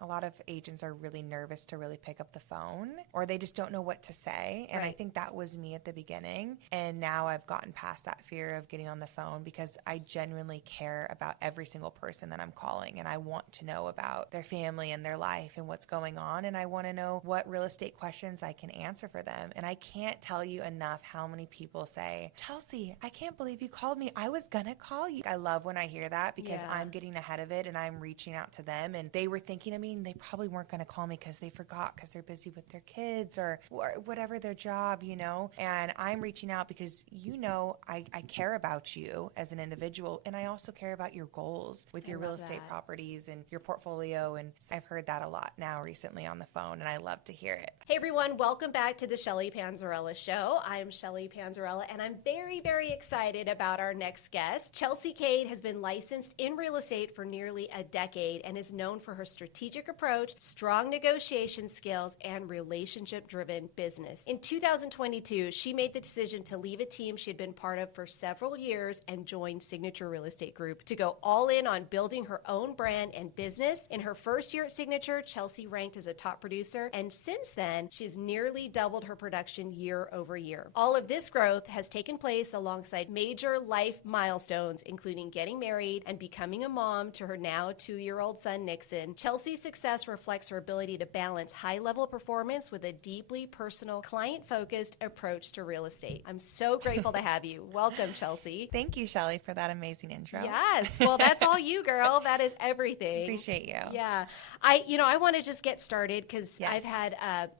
a lot of agents are really nervous to really pick up the phone, or they just don't know what to say. And I think that was me at the beginning. And now I've gotten past that fear of getting on the phone because I genuinely care about every single person that I'm calling. And I want to know about their family and their life and what's going on. And I want to know what real estate questions I can answer for them. And I can't tell you enough how many people say, Chelsey, I can't believe you called me. I was going to call you. I love when I hear that because I'm getting ahead of it and I'm reaching out to them. And they were thinking of me and they probably weren't going to call me because they forgot because they're busy with their kids or whatever their job, you know. And I'm reaching out because, you know, I care about you as an individual. And I also care about your goals with your real estate properties and your portfolio. And I've heard that a lot now recently on the phone, and I love to hear it. Hey everyone, welcome back to the Shelly Panzarella Show. I'm Shelly Panzarella, and I'm very, very excited about our next guest. Chelsey Kade has been licensed in real estate for nearly a decade and is known for her strategic approach, strong negotiation skills, and relationship-driven business. In 2022, she made the decision to leave a team she had been part of for several years and join Signature Real Estate Group to go all in on building her own brand and business. In her first year at Signature, Chelsey ranked as a top producer, and since then, she's nearly doubled her production year over year. All of this growth has taken place alongside major life milestones, including getting married and becoming a mom to her now 2-year-old son, Nixon. Chelsey's success reflects her ability to balance high-level performance with a deeply personal, client-focused approach to real estate. I'm so grateful to have you. Welcome, Chelsey. Thank you, Shelly, for that amazing intro. Yes. Well, that's all you, girl. That is everything. Appreciate you. Yeah. I want to just get started because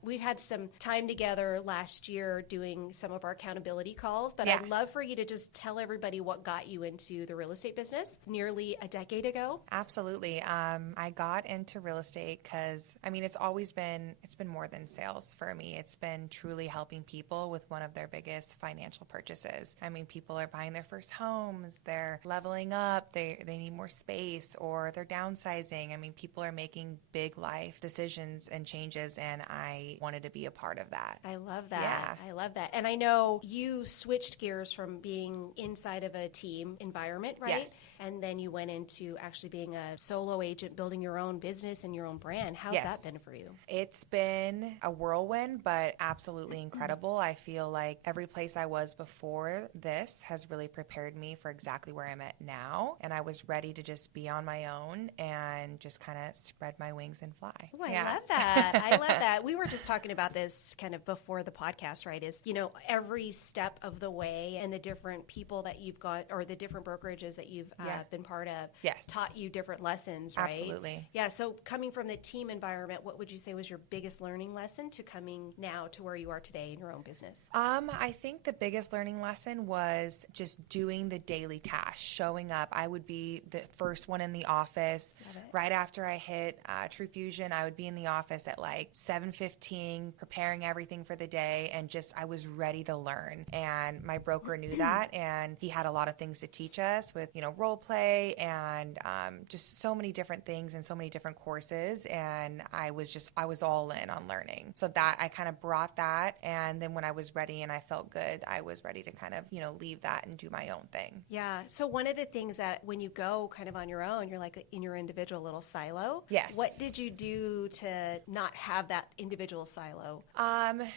we've had some time together last year doing some of our accountability calls, but I'd love for you to just tell everybody what got you into the real estate business nearly a decade ago. Absolutely. I got into real estate because, it's been more than sales for me. It's been truly helping people with one of their biggest financial purchases. People are buying their first homes, they're leveling up, they need more space, or they're downsizing. People are making big life decisions and changes, and I wanted to be a part of that. I love that. Yeah. I love that. And I know you switched gears from being inside of a team environment, right? Yes. And then you went into actually being a solo agent, building your own business and your own brand. How's that been for you? It's been a whirlwind, but absolutely incredible. I feel like every place I was before this has really prepared me for exactly where I'm at now. And I was ready to just be on my own and just kind of spread my wings and fly. Oh, I love that. I love that. We were just talking about this kind of before the podcast, right? Is, every step of the way and the different people that you've got or the different brokerages that you've been part of taught you different lessons, right? Absolutely. Yeah. So coming from the team environment, what would you say was your biggest learning lesson to coming now to where you are today in your own business? I think the biggest learning lesson was just doing the daily tasks, showing up. I would be the first one in the office. Right after I hit True Fusion, I would be in the office at like 7:15, preparing everything for the day, and I was ready to learn. And my broker knew that, and he had a lot of things to teach us with, role play and just so many different things and so many different courses. And I was all in on learning. So that I kind of brought that, and then when I was ready and I felt good, I was ready to kind of, leave that and do my own thing. Yeah. So one of the things that when you go kind of on your own, you're like in your individual little silo. Yes. What did you do to not have that individual silo?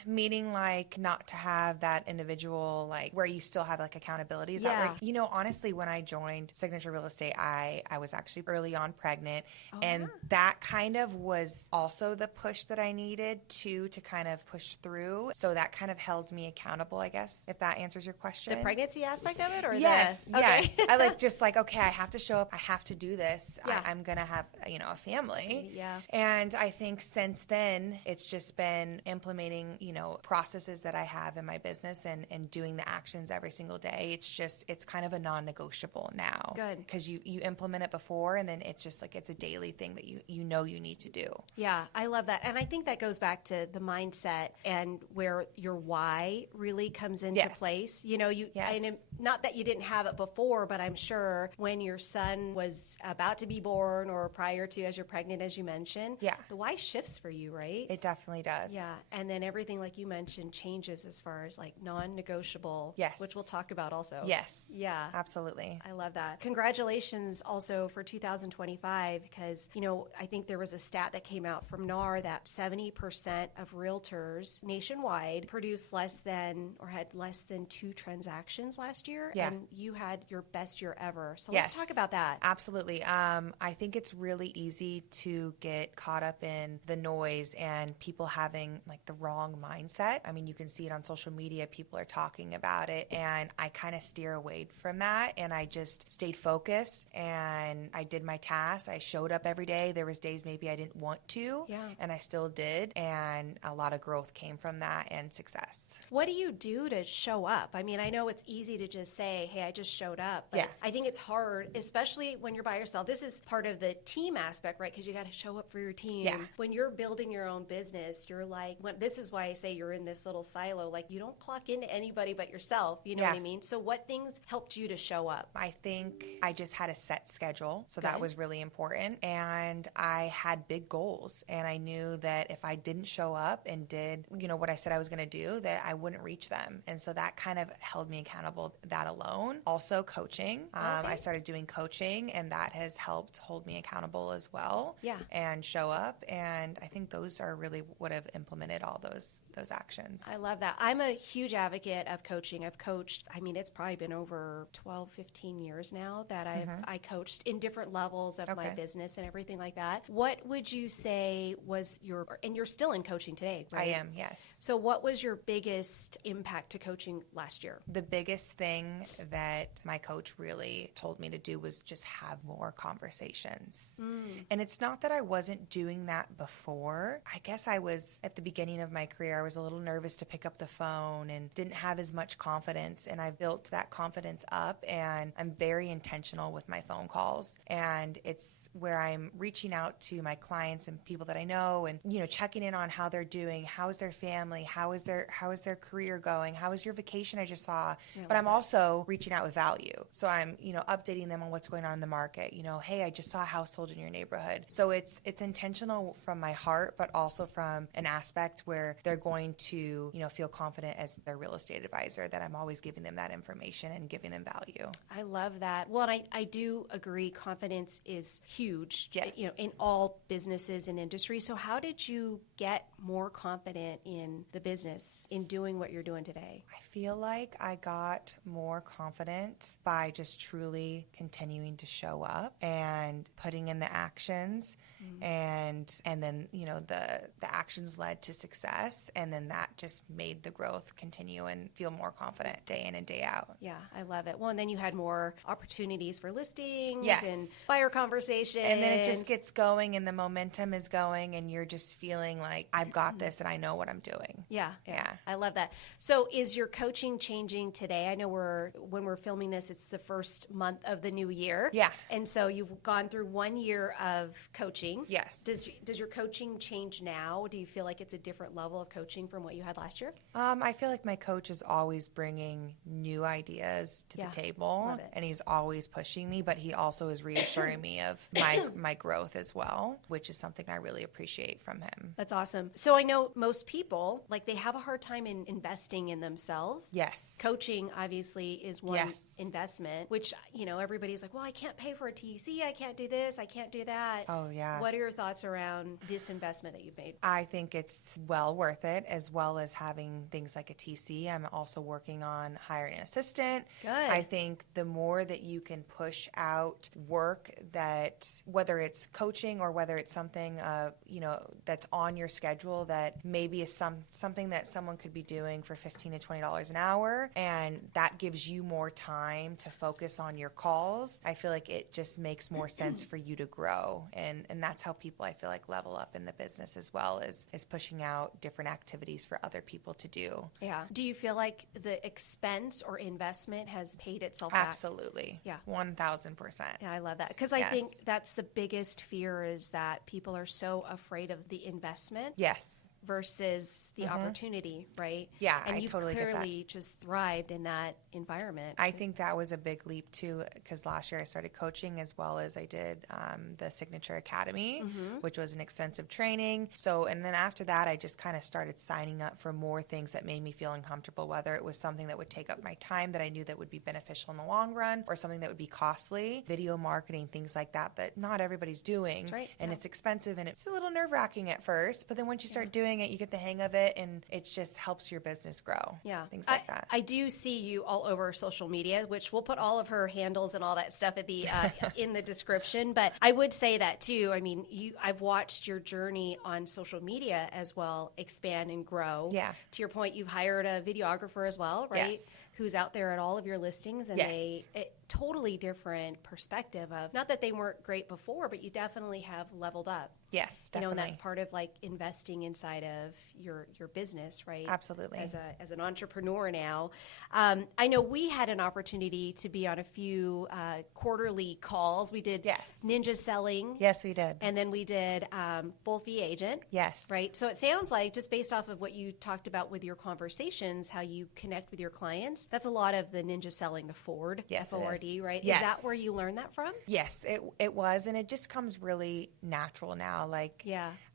Meaning like not to have that individual, like where you still have like accountability. Is that right? Honestly, when I joined Signature Real Estate, I was actually early on pregnant, and that kind of was also the push that I needed to kind of push through. So that kind of held me accountable, I guess, if that answers your question. The pregnancy aspect of it, or yes, okay. yes. I okay, I have to show up. I have to do this. I'm gonna have a family. Yeah. And I think since then it's just been implementing processes that I have in my business and doing the actions every single day. It's kind of a non-negotiable now. Good. Because you implement it before, and then it's just like it's a daily thing that you need to do. Yeah, I love that. And I think that goes back to the mindset and where your why really comes into place. And not that you didn't have it before, but I'm sure when your son was about to be born or prior to, as you're pregnant, as you mentioned, the why shifts for you, right? It definitely does. Yeah. And then everything, like you mentioned, changes as far as like non-negotiable, which we'll talk about also. Yes. Yeah. Absolutely. I love that. Congratulations also for 2025, because, I think there was a stat that came out from NAR that 70% of realtors nationwide produced less than or had less than 2 transactions last year. Yeah. And you had your best year ever. So Yes. let's talk about that. Absolutely. I think it's really easy to get caught up in the noise and people having like the wrong mindset. I mean, you can see it on social media. People are talking about it, and I kind of steer away from that. And I just stayed focused and I did my tasks. I showed up every day. There was days maybe I didn't want to, and I still did. And a lot of growth came from that and success. What do you do to show up? I mean, I know it's easy to just say, hey, I just showed up. But I think it's hard, especially when you're by yourself. This is part of the team aspect, right? Because you got to show up for your team. Yeah. When you're building your own business, you're like, this is why I say you're in this little silo. Like, you don't clock into anybody but yourself. You know what I mean? So what things helped you to show up? I think I just had a set schedule. So that was really important. And I had big goals. And I knew that if I didn't show up and did, what I said I was going to do, that I wouldn't reach them. And so that kind of held me accountable, that alone. Also coaching. I started doing coaching, and that has helped hold me accountable as well. Yeah. And show up. And I think those are really what have implemented all those actions. I love that. I'm a huge advocate of coaching. I've coached, it's probably been over 12, 15 years now that I coached in different levels of my business and everything like that. What would you say was and you're still in coaching today, right? I am, yes. So what was your biggest impact to coaching last year? The biggest thing that my coach really told me to do was just have more conversations. And it's not that I wasn't doing that before. I guess I was, at the beginning of my career, I was a little nervous to pick up the phone and didn't have as much confidence. And I built that confidence up, and I'm very intentional with my phone calls. And it's where I'm reaching out to my clients and people that I know and, checking in on how they're doing. How is their family? How is their career going? How is your vacation I just saw? But I'm also reaching out with value. So I'm, updating them on what's going on in the market. Hey, I just saw a house sold in your neighborhood. So it's intentional from my heart, but also from an aspect where they're going to, feel confident as their real estate advisor, that I'm always giving them that information and giving them value. I love that. Well, and I do agree. Confidence is huge, yes. In all businesses and industries. So how did you get more confident in the business, in doing what you're doing today? I feel like I got more confident by just truly continuing to show up and putting in the actions, and then the actions led to success, and then that just made the growth continue and feel more confident day in and day out. Yeah, I love it. Well, and then you had more opportunities for listings yes. and buyer conversations. And then it just gets going, and the momentum is going, and you're just feeling like, I've got this and I know what I'm doing. Yeah. I love that. So is your coaching changing today? I know when we're filming this, it's the first month of the new year. Yeah. And so you've gone through 1 year of coaching. Yes. Does your coaching change now? Do you feel like it's a different level of coaching from what you had last year? I feel like my coach is always bringing new ideas to the table, and he's always pushing me, but he also is reassuring me of my growth as well, which is something I really appreciate from him. That's awesome. So I know most people, they have a hard time in investing in themselves. Yes. Coaching obviously is one investment, which, everybody's like, well, I can't pay for a TC. I can't do this. I can't do that. Oh, yeah. What are your thoughts around this investment that you've made? I think it's well worth it, as well as having things like a TC. I'm also working on hiring an assistant. Good. I think the more that you can push out work, that whether it's coaching or whether it's something, that's on your schedule that maybe is something that someone could be doing for $15 to $20 an hour, and that gives you more time to focus on your calls, I feel like it just makes more sense for you to grow. And that's how people, I feel like, level up in the business as well, is pushing out different activities for other people to do. Yeah. Do you feel like the expense or investment has paid itself back? Absolutely. Yeah. 1,000%. Yeah, I love that. Because I think that's the biggest fear, is that people are so afraid of the investment. Yes. versus the opportunity, right? Yeah, and I you totally get that. clearly just thrived in that environment. I think that was a big leap too, because last year I started coaching as well as I did the Signature Academy, which was an extensive training. So, and then after that, I just kind of started signing up for more things that made me feel uncomfortable, whether it was something that would take up my time that I knew that would be beneficial in the long run, or something that would be costly, video marketing, things like that, that not everybody's doing. That's right. And it's expensive and it's a little nerve-wracking at first, but then once you start doing it, you get the hang of it, and it just helps your business grow. Yeah. Things like that. I do see you all over social media, which we'll put all of her handles and all that stuff at the in the description. But I would say that too. I mean, I've watched your journey on social media as well expand and grow. Yeah. To your point, you've hired a videographer as well, right? Yes. Who's out there at all of your listings, and Yes. totally different perspective of, not that they weren't great before, but you definitely have leveled up. Yes, You know, definitely. and that's part of like investing inside of your business, right? Absolutely. As an entrepreneur now. I know we had an opportunity to be on a few quarterly calls. We did Ninja Selling. Yes, we did. And then we did Full Fee Agent. Yes. Right? So it sounds like, just based off of what you talked about with your conversations, how you connect with your clients, that's a lot of the Ninja Selling, the Ford authority, right? Yes. Is that where you learned that from? Yes, it was, and it just comes really natural now. Like,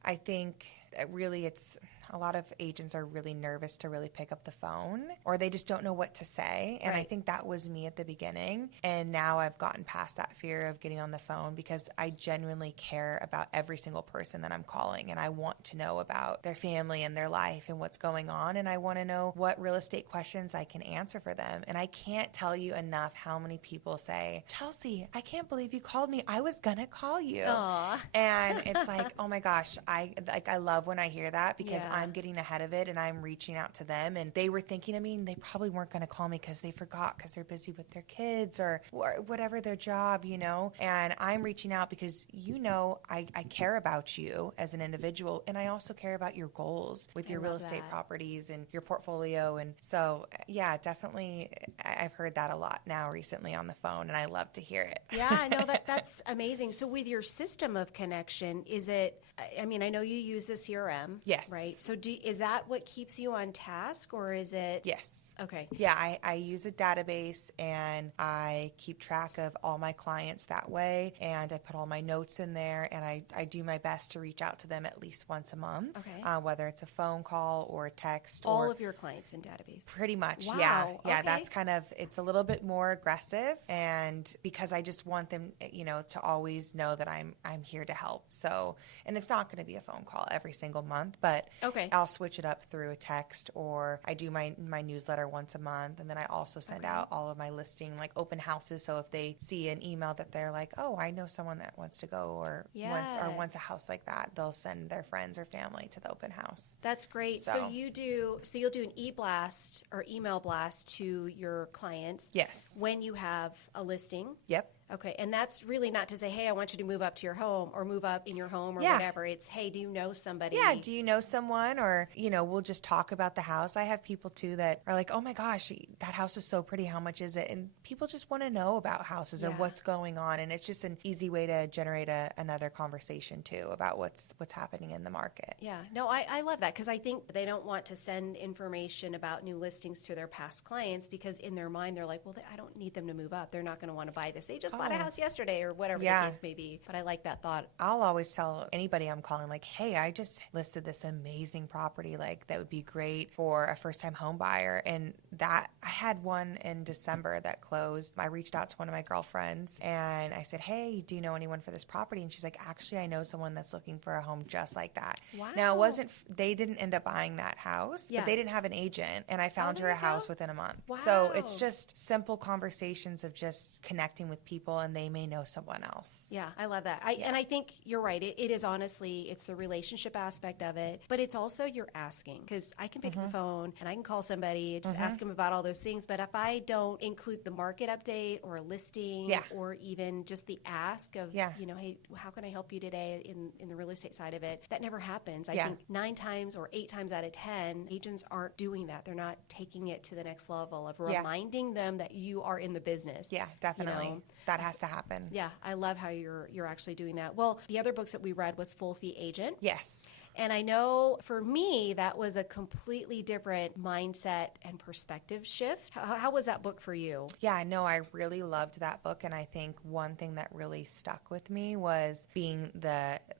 I think that really it's a lot of agents are really nervous to really pick up the phone, or they just don't know what to say. And I think that was me at the beginning. And now I've gotten past that fear of getting on the phone, because I genuinely care about every single person that I'm calling. And I want to know about their family and their life and what's going on. And I want to know what real estate questions I can answer for them. And I can't tell you enough how many people say, Chelsey, I can't believe you called me. I was going to call you. Aww. And it's like, oh my gosh, I love when I hear that, because I'm getting ahead of it and I'm reaching out to them, and they were thinking of me, and they probably weren't going to call me because they forgot, because they're busy with their kids or whatever their job, you know, and I'm reaching out because, you know, I care about you as an individual, and I also care about your goals with your real estate properties and your portfolio. And so, yeah, definitely I've heard that a lot now recently on the phone, and I love to hear it. Yeah, I know that's amazing. So with your system of connection, is it, I mean, I know you use the CRM. Yes. Right? So is that what keeps you on task, or is it? Yes. Okay. Yeah, I use a database, and I keep track of all my clients that way, and I put all my notes in there, and I do my best to reach out to them at least once a month. Okay. Whether it's a phone call or a text. All of your clients in database? Pretty much, wow. Yeah. Okay. That's kind of, it's a little bit more aggressive, and because I just want them, you know, to always know that I'm here to help. So, and it's not going to be a phone call every single month, but I'll switch it up through a text, or I do my newsletter once a month, and then I also send out all of my listing, like open houses. So if they see an email that they're like, oh, I know someone that wants to go or wants a house like that, they'll send their friends or family to the open house. That's great. So you'll do an e-blast or email blast to your clients. Yes. When you have a listing. Yep. Okay, and that's really not to say, hey, I want you to move up to your home or move up in your home or whatever. It's, hey, do you know somebody? Yeah, do you know someone? Or, you know, we'll just talk about the house. I have people, too, that are like, oh, my gosh, that house is so pretty. How much is it? And people just want to know about houses or what's going on. And it's just an easy way to generate another conversation, too, about what's happening in the market. Yeah, no, I love that, because I think they don't want to send information about new listings to their past clients, because in their mind, they're like, well, I don't need them to move up. They're not going to want to buy this. They just bought a house yesterday or whatever the case may be. But I like that thought. I'll always tell anybody I'm calling, like, hey, I just listed this amazing property, like that would be great for a first-time home buyer. And that I had one in December that closed. I reached out to one of my girlfriends and I said, hey, do you know anyone for this property? And she's like, actually, I know someone that's looking for a home just like that. Wow. Now, they didn't end up buying that house, but they didn't have an agent, and I found her a house within a month. Wow. So it's just simple conversations of just connecting with people, and they may know someone else. Yeah, I love that. And I think you're right. It is honestly, it's the relationship aspect of it, but it's also you're asking, because I can pick up the phone and I can call somebody and just ask them about all those things. But if I don't include the market update or a listing or even just the ask of, you know, hey, how can I help you today in the real estate side of it? That never happens. I think 9 times or 8 times out of 10, agents aren't doing that. They're not taking it to the next level of reminding them that you are in the business. Yeah, definitely. You know? That has to happen. Yeah, I love how you're actually doing that. Well, the other books that we read was Full Fee Agent. Yes. And I know for me, that was a completely different mindset and perspective shift. How was that book for you? Yeah, no, I really loved that book. And I think one thing that really stuck with me was being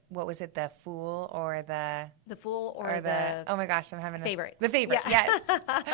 what was it, the fool or the fool or the oh my gosh, I'm having favorite. The favorite, Yeah. yes.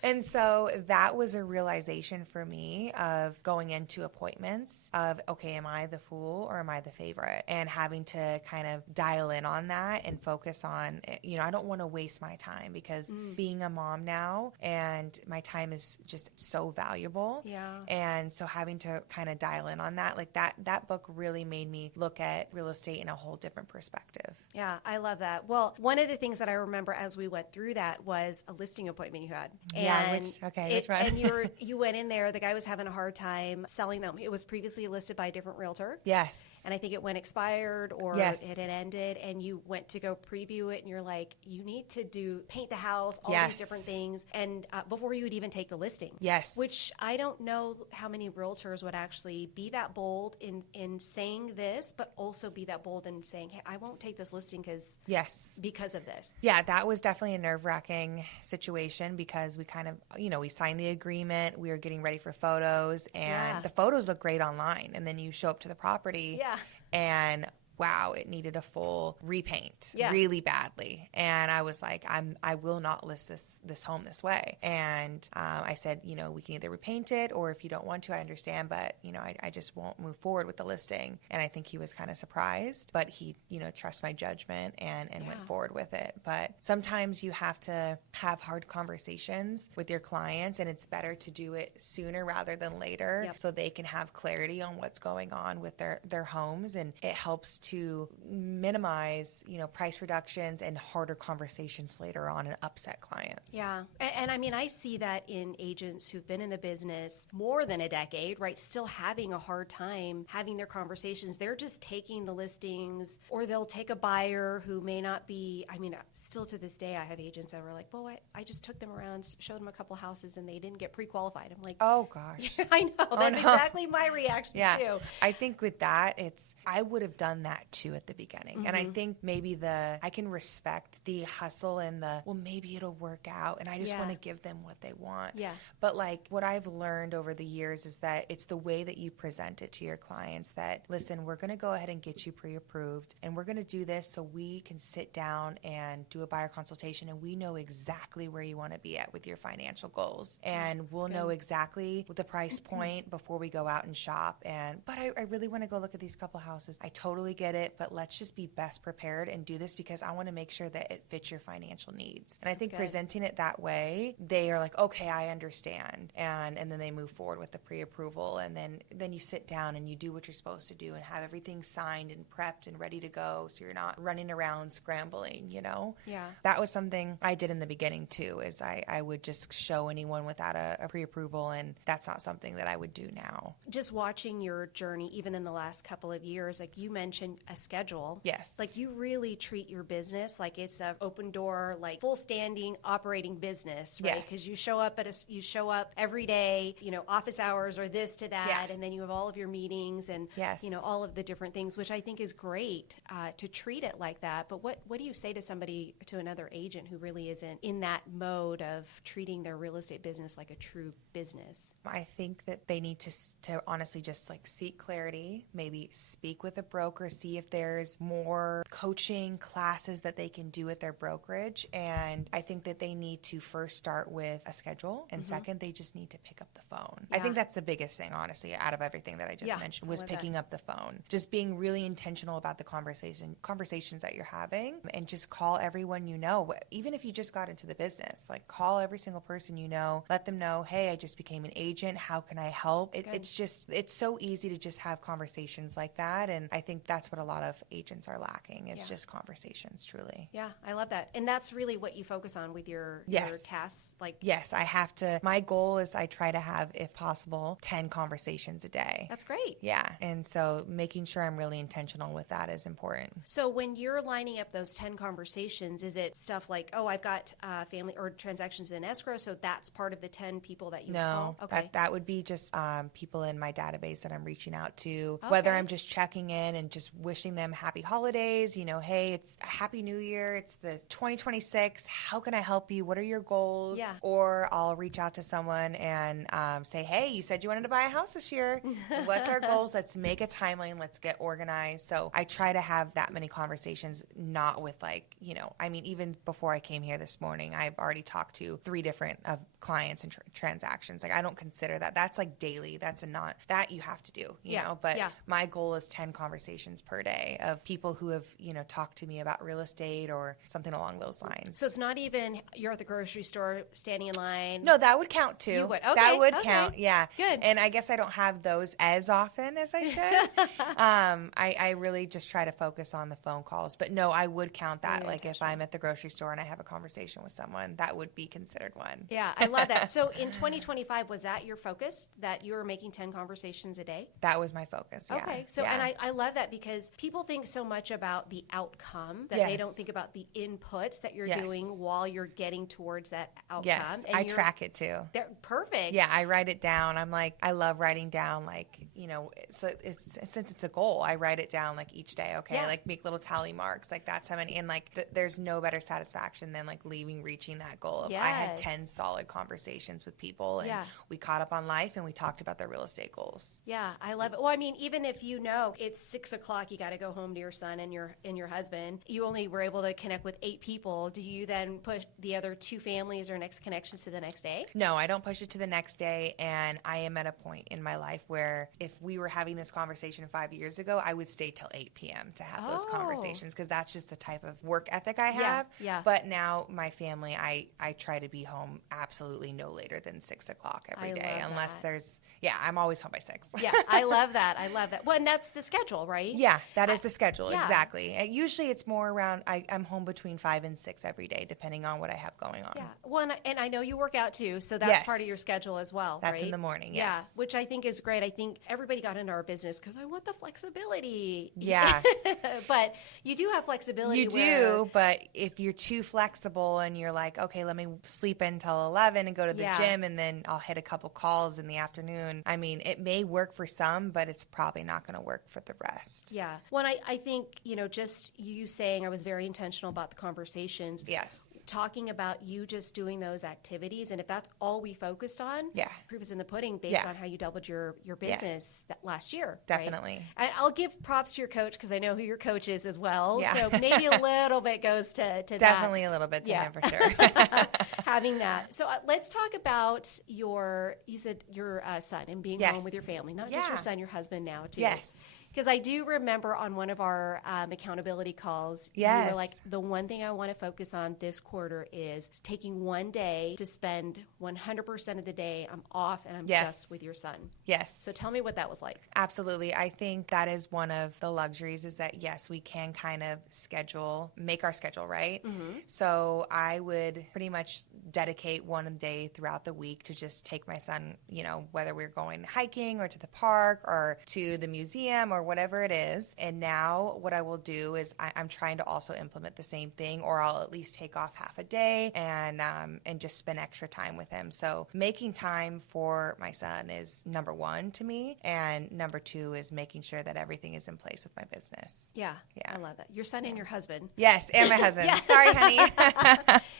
And so that was a realization for me of going into appointments of, okay, am I the fool or am I the favorite? And having to kind of dial in on that and focus on, I don't want to waste my time because being a mom now and my time is just so valuable. Yeah. And so having to kind of dial in on that, like that book really made me look at real estate in a whole different perspective. Yeah, I love that. Well, one of the things that I remember as we went through that was a listing appointment you had. Yeah, which one? And you went in there, the guy was having a hard time selling them. It was previously listed by a different realtor. Yes. And I think it went expired or yes. it had ended, and you went to go preview it and you're like, you need to paint the house, all yes. these different things. And before you would even take the listing. Yes. Which I don't know how many realtors would actually be that bold in saying this, but also be that bold in saying, hey, I won't take this listing because of this. Yeah, that was definitely a nerve-wracking situation because we kind of, we signed the agreement, we were getting ready for photos, and the photos look great online. And then you show up to the property and wow, it needed a full repaint really badly. And I was like, I will not list this home this way. And I said, we can either repaint it, or if you don't want to, I understand, but I just won't move forward with the listing. And I think he was kind of surprised, but he, trusts my judgment and went forward with it. But sometimes you have to have hard conversations with your clients, and it's better to do it sooner rather than later so they can have clarity on what's going on with their homes. And it helps to minimize, price reductions and harder conversations later on and upset clients. Yeah. And I mean, I see that in agents who've been in the business more than a decade, right? Still having a hard time having their conversations. They're just taking the listings, or they'll take a buyer who may not be, still to this day, I have agents that were like, well, I just took them around, showed them a couple houses, and they didn't get pre-qualified. I'm like, oh gosh. I know. That's exactly my reaction too. I think with that, I would have done that too at the beginning. And I think maybe I can respect the hustle and maybe it'll work out, and I just want to give them what they want. Yeah. But like what I've learned over the years is that it's the way that you present it to your clients that, listen, we're going to go ahead and get you pre-approved, and we're going to do this so we can sit down and do a buyer consultation, and we know exactly where you want to be at with your financial goals. And we'll know exactly the price point before we go out and shop. But I really want to go look at these couple houses. I totally get it, but let's just be best prepared and do this because I want to make sure that it fits your financial needs. And I think presenting it that way, they are like, okay, I understand. And then they move forward with the pre-approval, and then you sit down and you do what you're supposed to do and have everything signed and prepped and ready to go, so you're not running around scrambling, Yeah. That was something I did in the beginning too, is I would just show anyone without a pre-approval, and that's not something that I would do now. Just watching your journey, even in the last couple of years, like you mentioned a schedule. Yes. Like you really treat your business like it's an open door, like full standing operating business, right? Because you show up every day, office hours or this to that, and then you have all of your meetings and all of the different things, which I think is great to treat it like that. But what do you say to another agent who really isn't in that mode of treating their real estate business like a true business? I think that they need to honestly just like seek clarity, maybe speak with a broker, see if there's more coaching classes that they can do at their brokerage. And I think that they need to first start with a schedule, and second, they just need to pick up the phone. I think that's the biggest thing, honestly, out of everything that I just mentioned, was picking up the phone. Just being really intentional about the conversations that you're having, and just call everyone you know. Even if you just got into the business, like call every single person you know, let them know, hey, I just became an agent. How can I help? It's so easy to just have conversations like that. And I think that's what a lot of agents are lacking, is just conversations, truly. Yeah, I love that. And that's really what you focus on with your tasks. Yes, I have to. My goal is I try to have, if possible, 10 conversations a day. That's great. Yeah. And so making sure I'm really intentional with that is important. So when you're lining up those 10 conversations, is it stuff like, oh, I've got family or transactions in escrow, so that's part of the 10 people that you call? Okay. That would be just people in my database that I'm reaching out to, whether I'm just checking in and just wishing them happy holidays, hey, it's a happy new year. It's the 2026. How can I help you? What are your goals? Yeah. Or I'll reach out to someone and say, hey, you said you wanted to buy a house this year. What's our goals? Let's make a timeline. Let's get organized. So I try to have that many conversations, not with even before I came here this morning, I've already talked to 3 different clients and transactions. Like, I don't consider that. That's like daily. That's not that you have to do, you know, but my goal is 10 conversations per day of people who have, talked to me about real estate or something along those lines. So it's not even you're at the grocery store standing in line. No, that would count too. You would. Okay. That would count. Yeah. Good. And I guess I don't have those as often as I should. I really just try to focus on the phone calls, but no, I would count that. Like if I'm at the grocery store and I have a conversation with someone, that would be considered one. Yeah. I love that. So in 2025, was that your focus, that you were making 10 conversations a day? That was my focus. Yeah. Okay. So, and I love that because people think so much about the outcome that they don't think about the inputs that you're doing while you're getting towards that outcome. Yes. And I track it too. They're perfect. Yeah. I write it down. I love writing down, so since it's a goal, I write it down like each day. Okay. Like make little tally marks. Like that's how many, and there's no better satisfaction than reaching that goal of I had 10 solid conversations with people and we caught up on life and we talked about their real estate goals. Yeah, I love it. Well, I mean, even if it's 6 o'clock, you got to go home to your son and your husband, you only were able to connect with 8 people. Do you then push the other 2 families or next connections to the next day? No, I don't push it to the next day. And I am at a point in my life where if we were having this conversation 5 years ago, I would stay till 8 p.m. to have those conversations because that's just the type of work ethic I have. Yeah. But now my family, I try to be home absolutely no later than 6 o'clock every day, unless there's, I'm always home by 6. Yeah, I love that. I love that. Well, and that's the schedule, right? Yeah, that is the schedule. Exactly. Usually it's more around, I'm home between 5 and 6 every day, depending on what I have going on. Yeah. Well, and I know you work out too, so that's part of your schedule as well, That's right? in the morning, yes. Yeah, which I think is great. I think everybody got into our business because I want the flexibility. Yeah. But you do have flexibility. You do, but if you're too flexible and you're like, okay, let me sleep until 11 and go to the gym and then I'll hit a couple calls in the afternoon. I mean, it may work for some, but it's probably not going to work for the rest. Yeah. Well, I think, just you saying I was very intentional about the conversations. Yes. Talking about you just doing those activities. And if that's all we focused on, proof is in the pudding based on how you doubled your business that last year. Definitely. Right? And I'll give props to your coach because I know who your coach is as well. Yeah. So maybe a little bit goes to that. Definitely a little bit to him for sure. Having that. So let's talk about you said your son and being home with your family, not just your son, your husband now too. Yes. Because I do remember on one of our accountability calls, you were like, the one thing I want to focus on this quarter is taking one day to spend 100% of the day I'm off and I'm just with your son. Yes. So tell me what that was like. Absolutely. I think that is one of the luxuries is that, yes, we can kind of make our schedule, right? Mm-hmm. So I would pretty much dedicate one day throughout the week to just take my son, whether we're going hiking or to the park or to the museum or whatever it is. And now what I will do is I'm trying to also implement the same thing, or I'll at least take off half a day and just spend extra time with him. So making time for my son is number one to me. And number two is making sure that everything is in place with my business. Yeah. I love that. Your son and your husband. Yes. And my husband. Sorry, honey.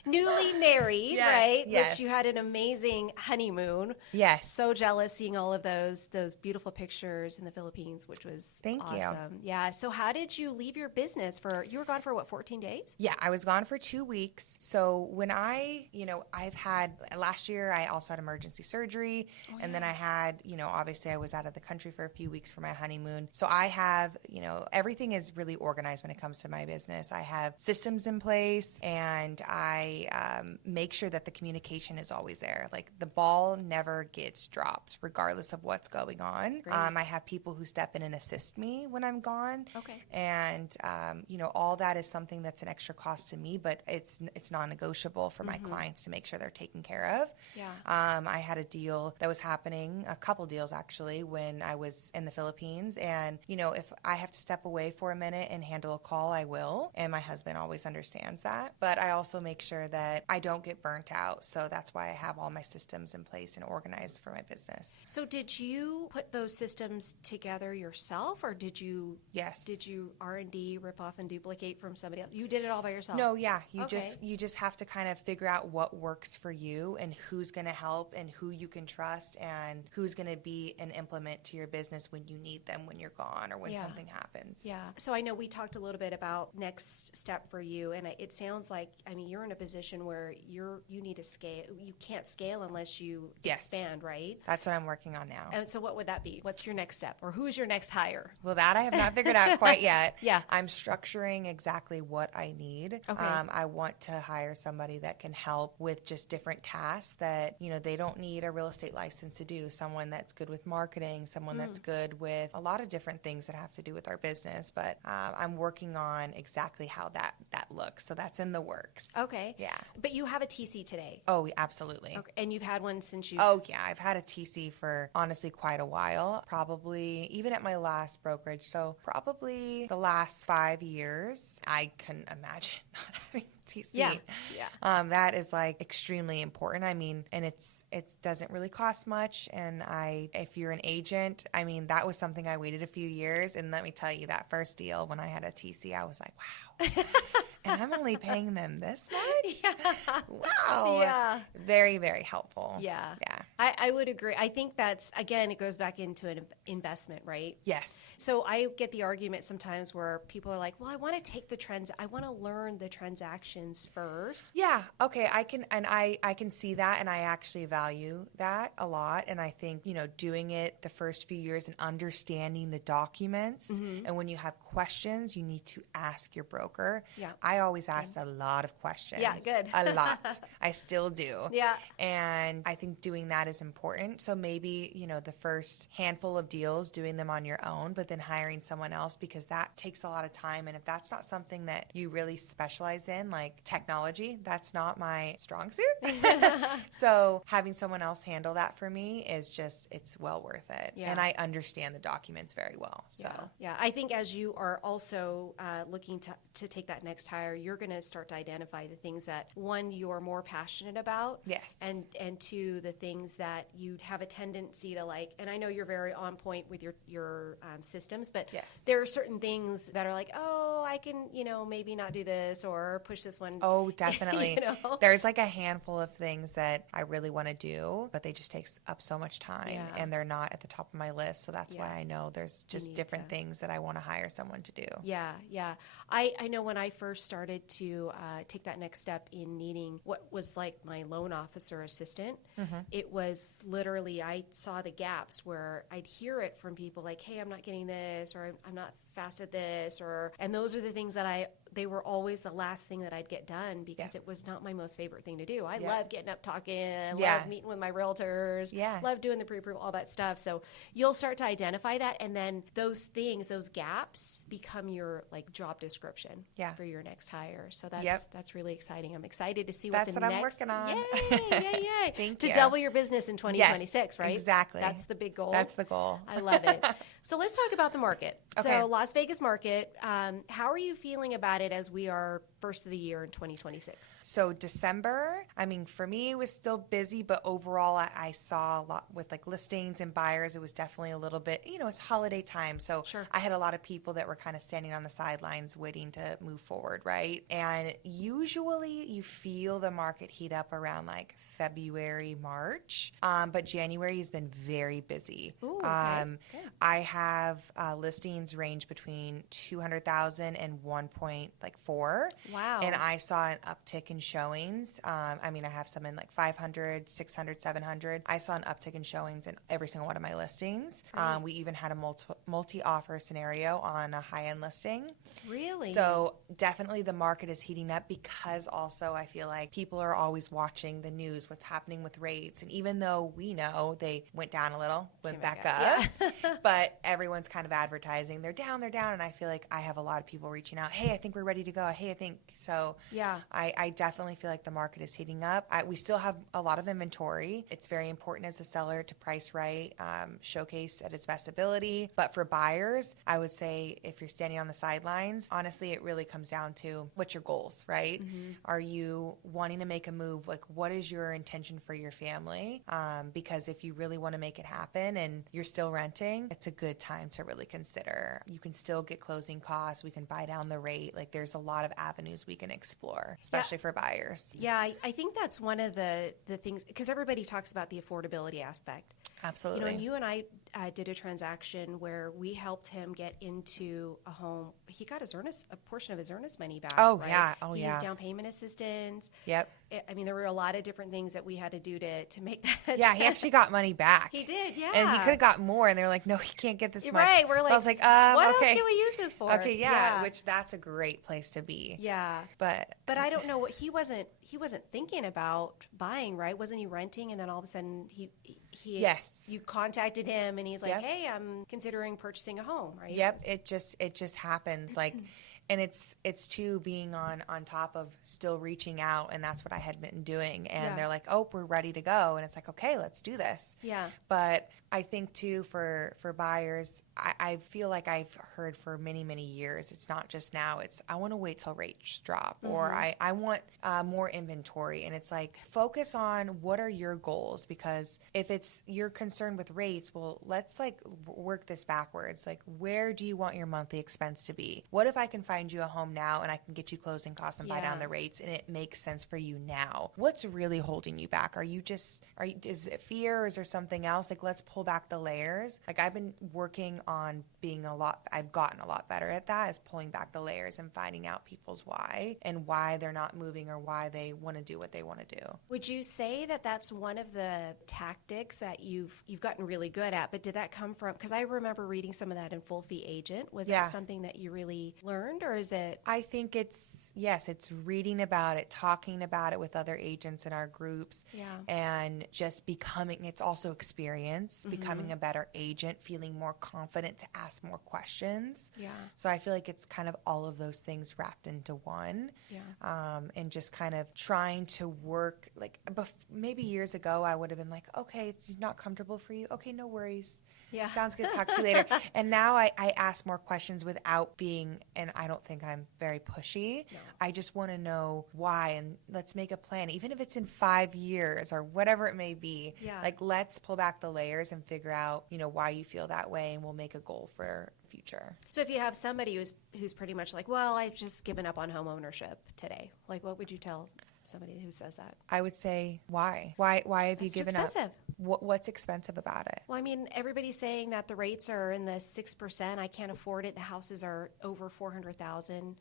Newly married, right? Yes. Which you had an amazing honeymoon. Yes. So jealous seeing all of those beautiful pictures in the Philippines, which was Thank awesome. you. Yeah. So how did you leave your business you were gone for 14 days? Yeah, I was gone for 2 weeks. So when I've had, last year I also had emergency surgery. And then I had, obviously I was out of the country for a few weeks for my honeymoon. So I have, everything is really organized when it comes to my business. I have systems in place and I make sure that the communication is always there. Like the ball never gets dropped regardless of what's going on. I have people who step in and assist me when I'm gone. Okay. And, all that is something that's an extra cost to me, but it's non-negotiable for my clients to make sure they're taken care of. Yeah. I had a deal that was happening, a couple deals actually, when I was in the Philippines. And, if I have to step away for a minute and handle a call, I will. And my husband always understands that. But I also make sure sure that I don't get burnt out. So that's why I have all my systems in place and organized for my business. So did you put those systems together yourself, or did you Yes. did you R&D, rip off and duplicate from somebody else? You did it all by yourself? No, yeah. Okay. You just have to kind of figure out what works for you and who's going to help and who you can trust and who's going to be an implement to your business when you need them, when you're gone or when something happens. Yeah. So I know we talked a little bit about next step for you, and it sounds like, I mean, you're in a position where you need to scale. You can't scale unless you expand, right? That's what I'm working on now. And so what would that be? What's your next step, or who is your next hire? Well, that I have not figured out quite yet. Yeah. I'm structuring exactly what I need. Okay. I want to hire somebody that can help with just different tasks that, they don't need a real estate license to do. Someone that's good with marketing, someone that's good with a lot of different things that have to do with our business. But I'm working on exactly how that looks. So that's in the works. Okay. Yeah. But you have a TC today. Oh, absolutely. Okay. And you've had one since you... Oh, yeah. I've had a TC for honestly quite a while, probably even at my last brokerage. So probably the last 5 years, I couldn't imagine not having TC. Yeah. That is like extremely important. I mean, and it doesn't really cost much. And if you're an agent, I mean, that was something I waited a few years. And let me tell you, that first deal when I had a TC, I was like, wow. And I'm only paying them this much? Yeah. Wow. Yeah. Very, very helpful. Yeah. Yeah. I would agree. I think that's, again, it goes back into an investment, right? Yes. So I get the argument sometimes where people are like, well, I want to take I want to learn the transactions first. Yeah. Okay. I can see that. And I actually value that a lot. And I think, doing it the first few years and understanding the documents. Mm-hmm. And when you have questions, you need to ask your broker. Yeah. I always ask a lot of questions. Yeah, good. A lot. I still do. Yeah. And I think doing that is important. So maybe, the first handful of deals, doing them on your own, but then hiring someone else, because that takes a lot of time. And if that's not something that you really specialize in, like technology, that's not my strong suit. So having someone else handle that for me is it's well worth it. Yeah. And I understand the documents very well. So yeah. I think as you are also looking to take that next hire, you're going to start to identify the things that, one, you're more passionate about. Yes. And two, the things that you have a tendency to like. And I know you're very on point with your systems, but yes. there are certain things that are like, oh, I can, maybe not do this or push this one. Oh, definitely. There's like a handful of things that I really want to do, but they just take up so much time and they're not at the top of my list. So that's why I know there's just different things that I want to hire someone to do. Yeah. Yeah. I know when I first started to take that next step in needing what was like my loan officer assistant, it was literally, I saw the gaps where I'd hear it from people like, hey, I'm not getting this, or I'm not fast at this, and those are the things that they were always the last thing that I'd get done because it was not my most favorite thing to do. I love getting up talking, love meeting with my realtors, love doing the pre-approval, all that stuff. So you'll start to identify that, and then those gaps become your like job description for your next hire. So that's really exciting. I'm excited to see that's what I'm working on. Yay. Thank to you. double your business in 2026, right? Exactly. That's the big goal. That's the goal. I love it. So let's talk about the market. Okay. So Las Vegas market, how are you feeling about it as we are first of the year in 2026? So December, I mean, for me, it was still busy, but overall I saw a lot with like listings and buyers. It was definitely a little bit, it's holiday time. So I had a lot of people that were kind of standing on the sidelines waiting to move forward, right? And usually you feel the market heat up around like February, March, but January has been very busy. Ooh, okay. I have listings range between 200,000 and 1.4. Wow. And I saw an uptick in showings. I have some in like 500, 600, 700. I saw an uptick in showings in every single one of my listings. We even had a multi-offer scenario on a high-end listing. Really? So definitely the market is heating up because also I feel like people are always watching the news, what's happening with rates. And even though we know they went down a little, went back up, but everyone's kind of advertising they're down. And I feel like I have a lot of people reaching out, hey, I think we're ready to go. Hey, I think so. Yeah. I definitely feel like the market is heating up. We still have a lot of inventory. It's very important as a seller to price right, showcase at its best ability. But for buyers, I would say if you're standing on the sidelines, honestly, it really comes down to what's your goals, right? Are you wanting to make a move? Like, what is your intention for your family? Because if you really want to make it happen and you're still renting, it's a good time to really consider. You can still get closing costs. We can buy down the rate. Like, there's a lot of avenues we can explore, especially for buyers. Yeah, I think that's one of the things, because everybody talks about the affordability aspect. Absolutely. You know, and you and I did a transaction where we helped him get into a home. He got a portion of his earnest money back. Oh, right? yeah. Oh, he yeah. has down payment assistance. Yep. I mean, there were a lot of different things that we had to do to make that. Yeah, he actually got money back. He did, yeah. And he could have got more, and they were like, no, he can't get this much. Right, we're like, so I was like, what okay. else can we use this for? Okay, yeah, which that's a great place to be. Yeah. But I don't know what he wasn't thinking about buying, right? Wasn't he renting, and then all of a sudden yes, you contacted him and he's like, Yep. hey, I'm considering purchasing a home, right? Yep, it just happens. Like, and it's too being on top of still reaching out, and that's what I had been doing. And they're like, oh, we're ready to go, and it's like, okay, let's do this. Yeah. But I think too for buyers, I feel like I've heard for many, many years, it's not just now, it's I want to wait till rates drop, or I want more inventory. And it's like, focus on what are your goals, because if it's you're concerned with rates, well, let's like work this backwards. Like, where do you want your monthly expense to be? What if I can find you a home now and I can get you closing costs and buy down the rates, and it makes sense for you now? What's really holding you back? Is it fear, or is there something else? Like, let's pull back the layers. Like, I've been working on I've gotten a lot better at that, is pulling back the layers and finding out people's why and why they're not moving or why they want to do what they want to do. Would you say that that's one of the tactics that you've gotten really good at? But did that come from, because I remember reading some of that in Full Fee Agent. Was that something that you really learned, or is it? I think it's reading about it, talking about it with other agents in our groups, and just it's also experience, becoming a better agent, feeling more confident to ask more questions. Yeah. So I feel like it's kind of all of those things wrapped into one. Yeah. And just kind of trying to work, like maybe years ago, I would have been like, okay, it's not comfortable for you. Okay, no worries. Yeah. Sounds good. Talk to you later. And now I ask more questions without being, and I don't think I'm very pushy. No. I just want to know why, and let's make a plan, even if it's in 5 years or whatever it may be. Yeah. Like, let's pull back the layers and figure out, why you feel that way, and we'll make a goal for future. So if you have somebody who's pretty much like, well, I've just given up on home ownership today, like, what would you tell somebody who says that? I would say, why have you given up? What's expensive about it? Well, I mean, everybody's saying that the rates are in the 6%. I can't afford it. The houses are over $400,000.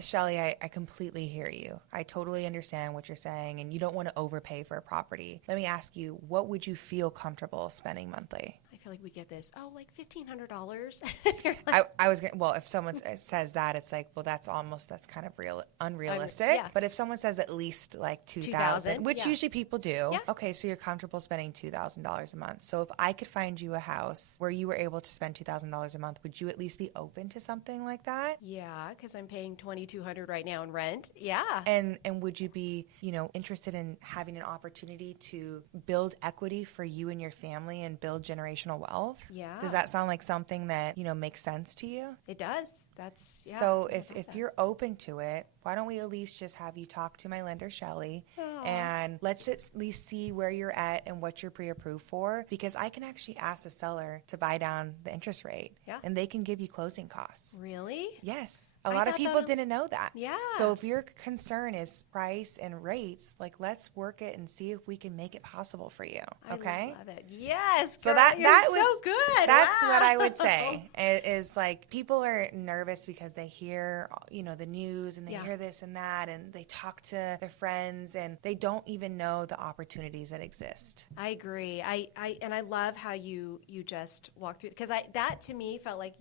Shelly, I completely hear you. I totally understand what you're saying, and you don't want to overpay for a property. Let me ask you, what would you feel comfortable spending monthly? I feel like we get this, like $1,500. I was going to, well, if someone says that, it's like, well, that's kind of unrealistic. Yeah. But if someone says at least like $2,000, which usually people do, yeah. Okay, so you're comfortable spending $2,000 a month. So if I could find you a house where you were able to spend $2,000 a month, would you at least be open to something like that? Yeah, because I'm paying $2,200 right now in rent. Yeah. And would you be, interested in having an opportunity to build equity for you and your family and build generational wealth? Yeah. Does that sound like something that, makes sense to you? It does. That's, yeah. So if you're open to it, why don't we at least just have you talk to my lender, Shelly, and let's at least see where you're at and what you're pre-approved for, because I can actually ask the seller to buy down the interest rate, and they can give you closing costs. Really? Yes. A lot of people didn't know that. Yeah. So if your concern is price and rates, like, let's work it and see if we can make it possible for you. Okay? I love it. Yes. So girl, that was was so good. That's wow. what I would say is like, people are nervous because they hear, the news, and they hear this and that, and they talk to their friends, and they don't even know the opportunities that exist. I agree. I love how you just walk through, because that to me felt like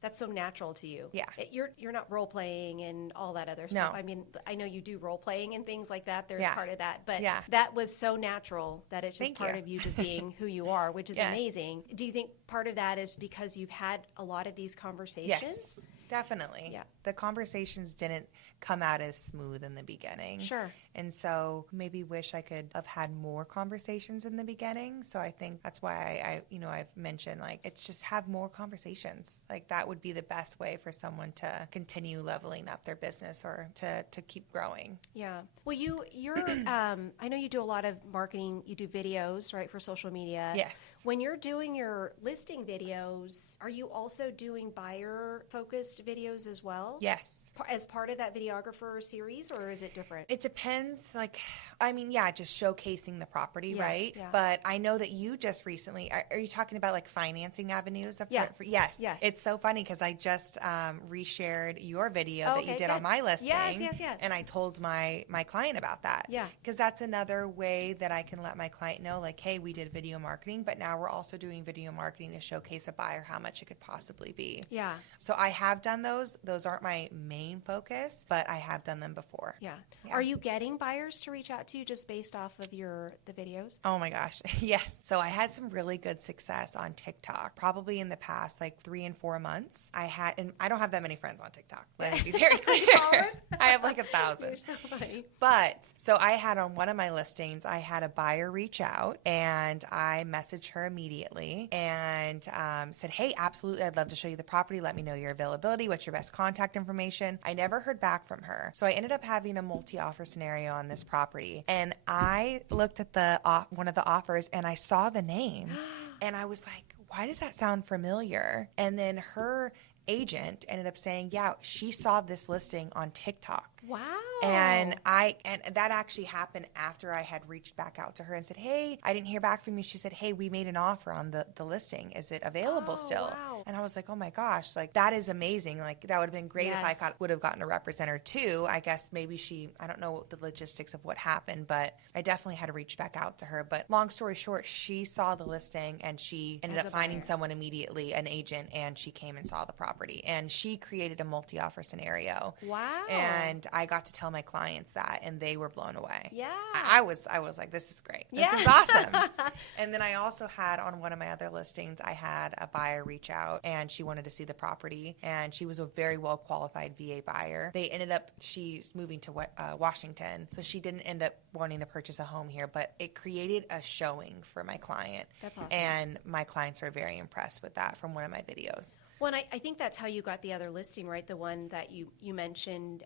that's so natural to you. Yeah. You're not role playing and all that other stuff. No. I mean, I know you do role playing and things like that. There's part of that, but Yeah. that was so natural that it's just Thank part you. of you just being who you are, which is Yes. amazing. Do you think part of that is because you've had a lot of these conversations? Yes. Definitely. Yeah. The conversations didn't come out as smooth in the beginning. Sure. And so maybe wish I could have had more conversations in the beginning. So I think that's why I've mentioned, like, it's just have more conversations. Like, that would be the best way for someone to continue leveling up their business or to keep growing. Yeah. Well, you're I know you do a lot of marketing. You do videos, right, for social media. Yes. When you're doing your listing videos, are you also doing buyer-focused videos as well? Yes. As part of that videographer series, or is it different? It depends. Like, I mean, yeah, just showcasing the property, right? Yeah. But I know that you just recently, are you talking about like financing avenues? Yes. Yeah. It's so funny because I just reshared your video that you did on my listing. Yes. And I told my client about that. Yeah. Because that's another way that I can let my client know, like, hey, we did video marketing, but now we're also doing video marketing to showcase a buyer how much it could possibly be. Yeah. So I have done those. Those aren't my main focus, but I have done them before. Yeah. Are you getting buyers to reach out to you just based off of the videos? Oh my gosh. Yes. So I had some really good success on TikTok, probably in the past like 3 and 4 months. And I don't have that many friends on TikTok. Let me be very clear. I have like 1,000. You're so funny. But so I had on one of my listings, I had a buyer reach out and I messaged her immediately and said, hey, absolutely. I'd love to show you the property. Let me know your availability. What's your best contact information? I never heard back from her. So I ended up having a multi-offer scenario on this property. And I looked at one of the offers and I saw the name and I was like, why does that sound familiar? And then her agent ended up saying, yeah, she saw this listing on TikTok. Wow. And that actually happened after I had reached back out to her and said, hey, I didn't hear back from you. She said, hey, we made an offer on the listing. Is it available still? Wow. And I was like, oh my gosh, like that is amazing. Like that would have been great if I would have gotten a representative too. I guess maybe I don't know the logistics of what happened, but I definitely had to reach back out to her. But long story short, she saw the listing and she ended up finding someone immediately, an agent, and she came and saw the property and she created a multi-offer scenario. Wow. And I got to tell my clients that and they were blown away. Yeah. I was like, this is great. This is awesome. And then I also had on one of my other listings, I had a buyer reach out and she wanted to see the property and she was a very well qualified VA buyer. She's moving to Washington. So she didn't end up wanting to purchase a home here, but it created a showing for my client. That's awesome. And my clients were very impressed with that from one of my videos. Well, and I think that's how you got the other listing, right? The one that you mentioned.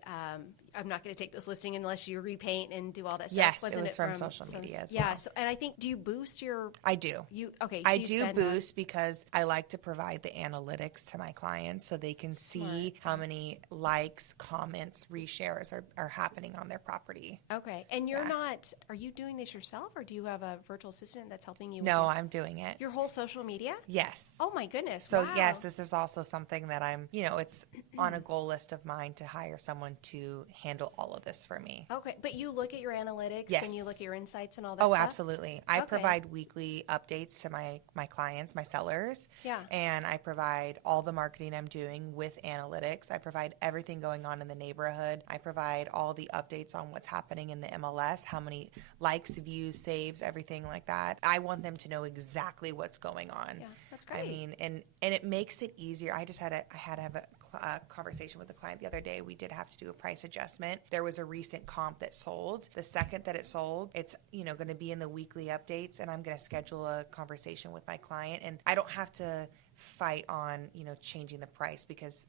I'm not going to take this listing unless you repaint and do all that stuff. Yes, Wasn't it was from social media as well. Yeah, and I think, do you boost your... I do. I do boost because I like to provide the analytics to my clients so they can see how many likes, comments, reshares are happening on their property. Okay, and you're not... Are you doing this yourself or do you have a virtual assistant that's helping you? No, I'm doing it. Your whole social media? Yes. Oh my goodness, So wow. yes, this is also something that I'm, it's on a goal list of mine to hire someone to handle all of this for me. Okay, but you look at your analytics and you look at your insights and all that stuff? stuff? Absolutely. I provide weekly updates to my clients, my sellers. Yeah. And I provide all the marketing I'm doing with analytics. I provide everything going on in the neighborhood. I provide all the updates on what's happening in the MLS, how many likes, views, saves, everything like that. I want them to know exactly what's going on. Yeah, that's great. I mean, and it makes it easier. I had to have a conversation with a client the other day. We did have to do a price adjustment. There was a recent comp that sold. The second that it sold, it's going to be in the weekly updates, and I'm going to schedule a conversation with my client, and I don't have to fight on changing the price because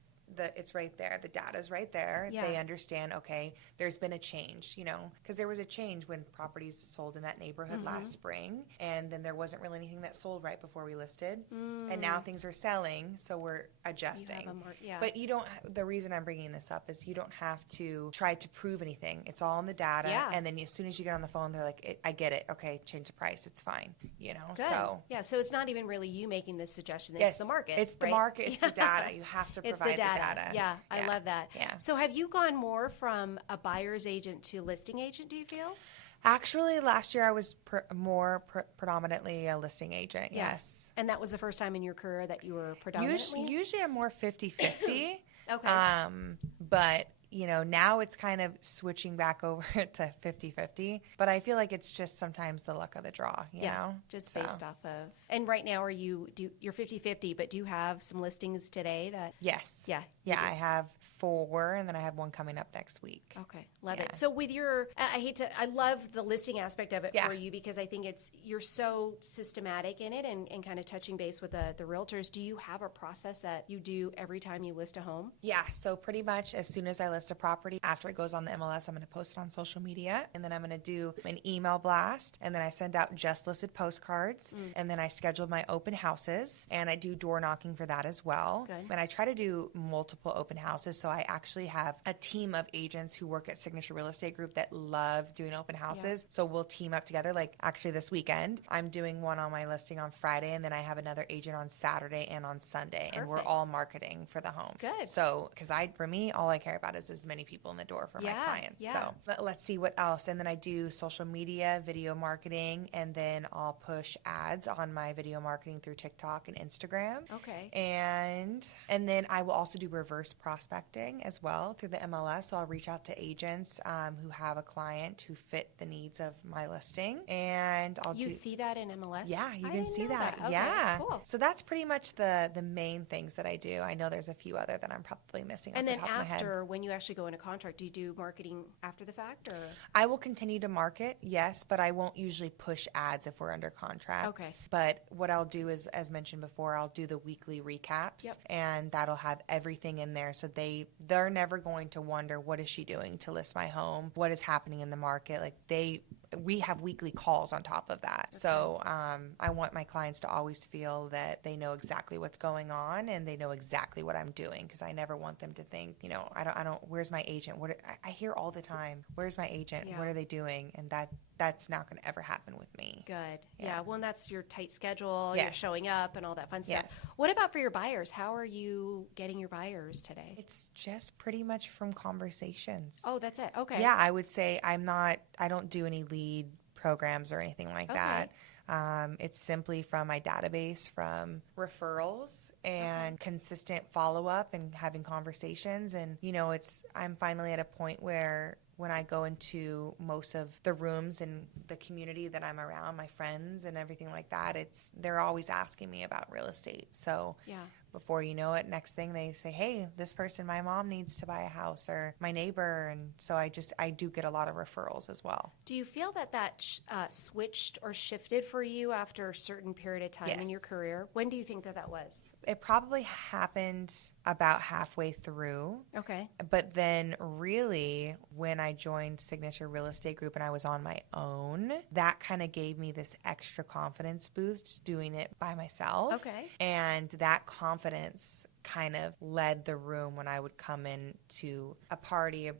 it's right there. The data's right there. Yeah. They understand, okay, there's been a change, because there was a change when properties sold in that neighborhood last spring, and then there wasn't really anything that sold right before we listed, and now things are selling, so we're adjusting. But the reason I'm bringing this up is you don't have to try to prove anything. It's all in the data, and then as soon as you get on the phone, they're like, I get it. Okay, change the price. It's fine, Good. So it's not even really you making this suggestion. It's the market. It's the market. It's the data. You have to provide the data. Yeah, I love that. Yeah. So have you gone more from a buyer's agent to listing agent, do you feel? Actually, last year I was predominantly a listing agent, yes. And that was the first time in your career that you were predominantly? Usually I'm more 50-50. Okay. But now it's kind of switching back over to 50-50, but I feel like it's just sometimes the luck of the draw, you know? Just based off of. And right now you're 50-50, but do you have some listings today that? Yes. Yeah. Yeah, I have 4, and then I have one coming up next week. Okay. Love it. So with I love the listing aspect of it for you, because I think you're so systematic in it and kind of touching base with the realtors. Do you have a process that you do every time you list a home? Yeah. So pretty much as soon as I list a property, after it goes on the MLS, I'm going to post it on social media, and then I'm going to do an email blast, and then I send out just listed postcards, and then I schedule my open houses, and I do door knocking for that as well. Good. And I try to do multiple open houses. So I actually have a team of agents who work at Signature Real Estate Group that love doing open houses. So we'll team up together. Like actually this weekend, I'm doing one on my listing on Friday, and then I have another agent on Saturday and on Sunday. Perfect. And we're all marketing for the home. Good. So, because for me, all I care about is as many people in the door for my clients. Yeah. So let's see what else. And then I do social media, video marketing, and then I'll push ads on my video marketing through TikTok and Instagram. Okay. And then I will also do reverse prospecting as well through the MLS. So I'll reach out to agents who have a client who fit the needs of my listing, and You see that in MLS? Yeah, you I can didn't see know that. Okay, Yeah. cool. So that's pretty much the main things that I do. I know there's a few other that I'm probably missing. And off then the top of my head. after, when you actually go into contract, do you do marketing after the fact, or? I will continue to market, yes, but I won't usually push ads if we're under contract. Okay. But what I'll do is, as mentioned before, I'll do the weekly recaps, and that'll have everything in there. So they're never going to wonder, what is she doing to list my home? What is happening in the market? Like we have weekly calls on top of that. Okay. So I want my clients to always feel that they know exactly what's going on and they know exactly what I'm doing, because I never want them to think, I don't, where's my agent? I hear all the time, where's my agent? Yeah. What are they doing? And that's not going to ever happen with me. Good. Yeah. Well, and that's your tight schedule. Yes. You're showing up and all that fun stuff. Yes. What about for your buyers? How are you getting your buyers today? It's just pretty much from conversations. Oh, that's it. Okay. Yeah, I would say I don't do any lead programs or anything like that. It's simply from my database, from referrals and consistent follow-up and having conversations. And, I'm finally at a point where when I go into most of the rooms in the community that I'm around, my friends and everything like that, they're always asking me about real estate. So before you know it, next thing they say, hey, this person, my mom needs to buy a house, or my neighbor. And so I do get a lot of referrals as well. Do you feel that switched or shifted for you after a certain period of time in your career? When do you think that was? It probably happened about halfway through. Okay. But then really when I joined Signature Real Estate Group and I was on my own, that kind of gave me this extra confidence boost doing it by myself. Okay. And that confidence kind of led the room when I would come in to a party,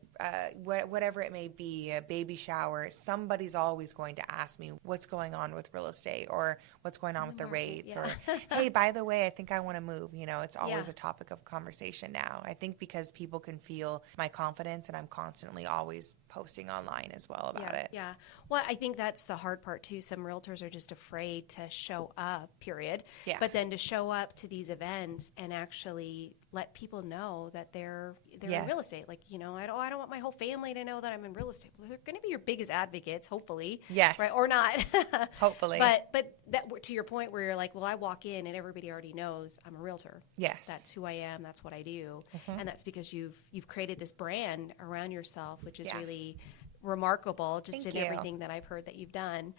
whatever it may be, a baby shower. Somebody's always going to ask me what's going on with real estate, or what's going on with the rates, or hey, by the way, I think I want to move. It's always a topic of conversation now. I think because people can feel my confidence, and I'm constantly always posting online as well about it. Yeah. Well, I think that's the hard part too. Some realtors are just afraid to show up, period. Yeah. But then to show up to these events and actually let people know that they're in real estate. Like, I don't want my whole family to know that I'm in real estate. Well, they're going to be your biggest advocates, hopefully. Yes. Right? Or not. Hopefully. But that, to your point where you're like, well, I walk in and everybody already knows I'm a realtor. Yes. That's who I am. That's what I do. Mm-hmm. And that's because you've created this brand around yourself, which is really remarkable just in everything that I've heard that you've done.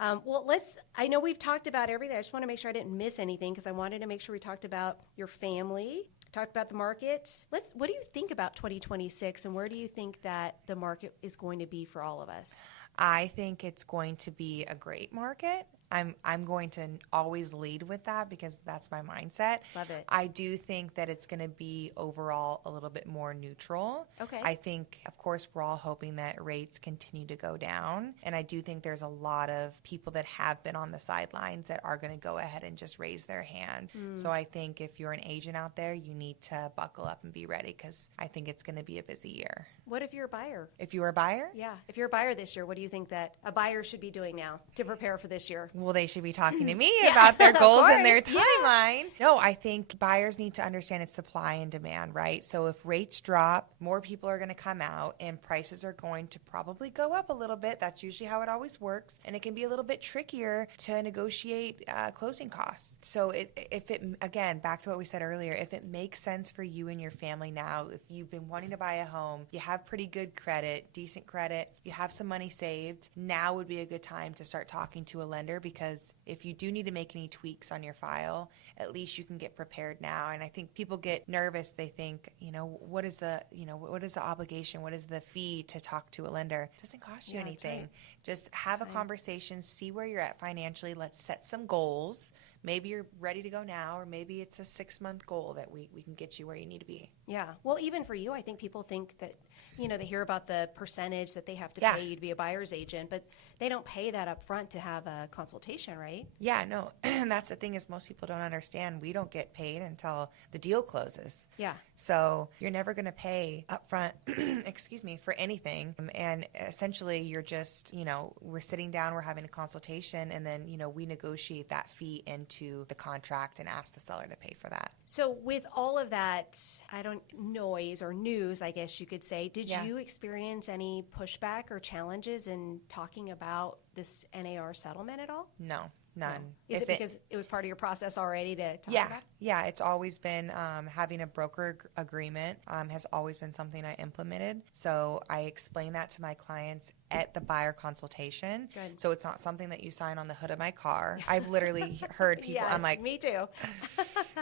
I know we've talked about everything. I just want to make sure I didn't miss anything, because I wanted to make sure we talked about your family, talked about the market. What do you think about 2026, and where do you think that the market is going to be for all of us? I think it's going to be a great market. I'm going to always lead with that because that's my mindset. Love it. I do think that it's going to be overall a little bit more neutral. Okay. I think, of course, we're all hoping that rates continue to go down. And I do think there's a lot of people that have been on the sidelines that are going to go ahead and just raise their hand. So I think if you're an agent out there, you need to buckle up and be ready, because I think it's going to be a busy year. What if you're a buyer? If you were a buyer? Yeah. If you're a buyer this year, what do you think that a buyer should be doing now to prepare for this year? Well, they should be talking to me about their goals and their timeline. Yeah. No, I think buyers need to understand it's supply and demand, right? So if rates drop, more people are going to come out and prices are going to probably go up a little bit. That's usually how it always works. And it can be a little bit trickier to negotiate closing costs. So if it, again, back to what we said earlier, if it makes sense for you and your family now, if you've been wanting to buy a home, you have pretty good credit, decent credit, you have some money saved, now would be a good time to start talking to a lender, because if you do need to make any tweaks on your file, at least you can get prepared now. And I think people get nervous. They think, what is the obligation? What is the fee to talk to a lender? It doesn't cost you anything. Right. Just have a conversation, see where you're at financially. Let's set some goals. Maybe you're ready to go now, or maybe it's a 6-month goal that we can get you where you need to be. Yeah. Well, even for you, I think people think that, they hear about the percentage that they have to pay you to be a buyer's agent, but they don't pay that up front to have a consultation, right? Yeah, no. That's the thing, is most people don't understand. We don't get paid until the deal closes. Yeah. So you're never going to pay up front, for anything. And essentially you're just, we're sitting down, we're having a consultation, and then, we negotiate that fee into the contract and ask the seller to pay for that. So with all of that, noise or news, I guess you could say, did you experience any pushback or challenges in talking about this NAR settlement at all? No. None. Is it because it was part of your process already to talk about? Yeah, it's always been having a broker agreement has always been something I implemented. So I explain that to my clients at the buyer consultation. Good. So it's not something that you sign on the hood of my car. I've literally heard people, yes, I'm like, me too.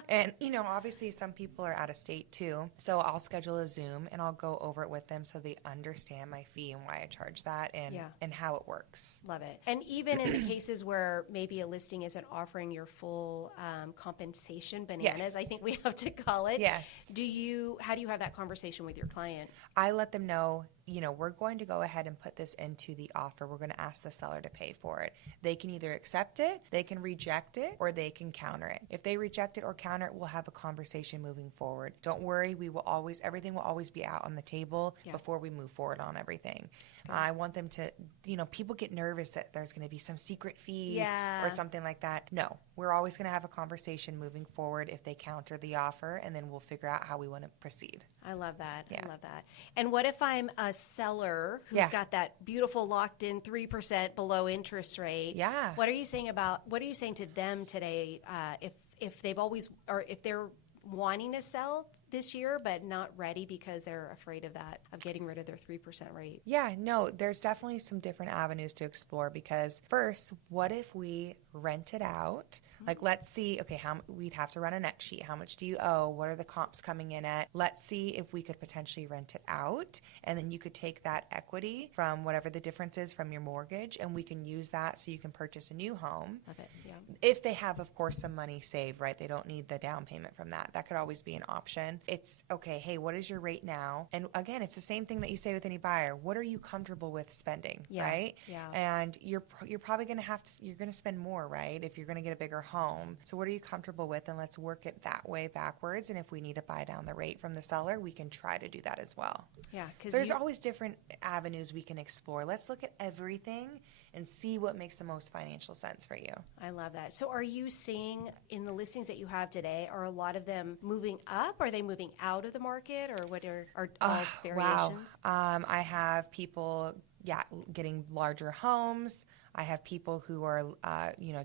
And, obviously some people are out of state too. So I'll schedule a Zoom and I'll go over it with them so they understand my fee and why I charge that and how it works. Love it. And even in the cases where maybe a listing isn't offering your full compensation bananas, I think we have to call it. Yes. How do you have that conversation with your client? I let them know, we're going to go ahead and put this into the offer. We're going to ask the seller to pay for it. They can either accept it, they can reject it, or they can counter it. If they reject it or counter it, we'll have a conversation moving forward. Don't worry, everything will always be out on the table before we move forward on everything. I want them to, people get nervous that there's going to be some secret fee or something like that. No, we're always going to have a conversation moving forward if they counter the offer, and then we'll figure out how we want to proceed. I love that. I love that. And what if I'm a seller who's got that beautiful locked in 3% below interest rate? Yeah. What are you saying to them today if they've always, or if they're wanting to sell this year but not ready because they're afraid of getting rid of their 3% rate? Yeah, no, there's definitely some different avenues to explore, because first, what if we rent it out? Like, let's see, okay, we'd have to run a net sheet. How much do you owe? What are the comps coming in at? Let's see if we could potentially rent it out, and then you could take that equity from whatever the difference is from your mortgage, and we can use that so you can purchase a new home. Love it, yeah. If they have, of course, some money saved, right? They don't need the down payment from that. That could always be an option. It's, okay, hey, what is your rate now? And again, it's the same thing that you say with any buyer. What are you comfortable with spending, right? Yeah. And you're probably going to you're going to spend more, right? If you're going to get a bigger home. So what are you comfortable with? And let's work it that way backwards. And if we need to buy down the rate from the seller, we can try to do that as well. Yeah. Because there's always different avenues we can explore. Let's look at everything and see what makes the most financial sense for you. I love that. So are you seeing in the listings that you have today, are a lot of them moving up? Are they moving out of the market, or what are variations? Wow. I have people getting larger homes. I have people who are,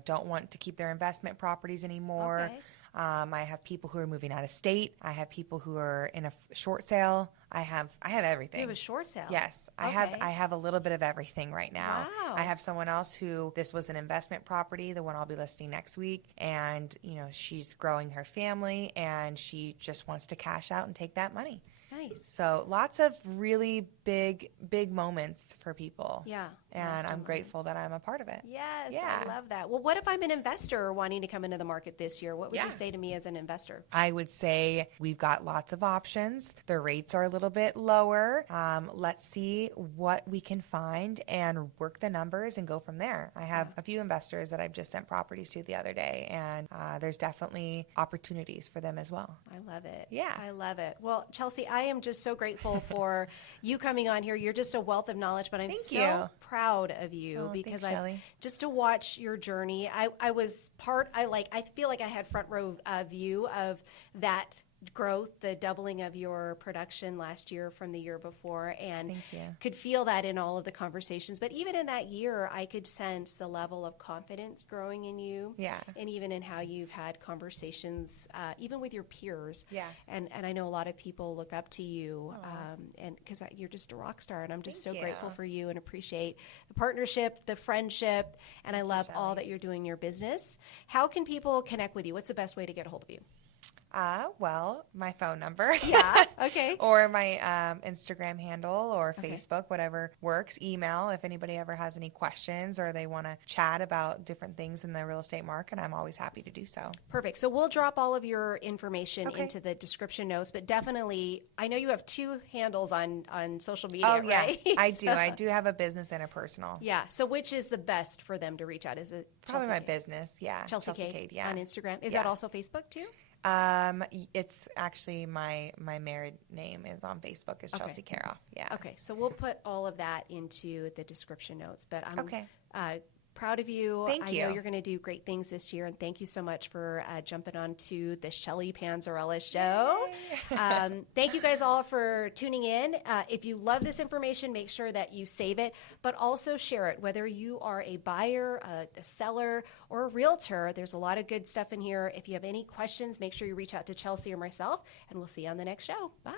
don't want to keep their investment properties anymore. Okay. I have people who are moving out of state. I have people who are in a short sale. I have everything. You have a short sale? Yes. Okay. I have a little bit of everything right now. Wow. I have someone else who, this was an investment property, the one I'll be listing next week, and she's growing her family and she just wants to cash out and take that money. Nice. So lots of really big moments for people. Yeah. and I'm grateful that I'm a part of it. Yes, Yeah. I love that. Well, what if I'm an investor wanting to come into the market this year? What would you say to me as an investor? I would say we've got lots of options. The rates are a little bit lower. Let's see what we can find and work the numbers and go from there. I have a few investors that I've just sent properties to the other day, and there's definitely opportunities for them as well. I love it. Yeah. I love it. Well, Chelsey, I am just so grateful for you coming on here. You're just a wealth of knowledge, but I'm so proud of you because just to watch your journey. I feel like I had front row view of that growth, the doubling of your production last year from the year before, and could feel that in all of the conversations. But even in that year, I could sense the level of confidence growing in you, and even in how you've had conversations, even with your peers. And I know a lot of people look up to you, and because you're just a rock star, and I'm just so grateful for you and appreciate the partnership, the friendship, and I love all that you're doing in your business. How can people connect with you? What's the best way to get a hold of you? Well, my phone number. Okay. Or my Instagram handle or Facebook, whatever works. Email if anybody ever has any questions or they want to chat about different things in the real estate market. I'm always happy to do so. Perfect. So we'll drop all of your information into the description notes, but definitely, I know you have 2 handles on social media, right? I do. I do have a business and a personal. Yeah. So which is the best for them to reach out? Is it probably my business? Yeah. Chelsey Kade on Instagram. Is that also Facebook too? It's actually my married name is on Facebook is Chelsey Karoff. Yeah. Okay. So we'll put all of that into the description notes, but I'm proud of you. Thank you. I know you're going to do great things this year, and thank you so much for jumping on to the Shelly Panzarella Show. Thank you guys all for tuning in. If you love this information, make sure that you save it, but also share it. Whether you are a buyer, a seller, or a realtor, there's a lot of good stuff in here. If you have any questions, make sure you reach out to Chelsey or myself, and we'll see you on the next show. Bye.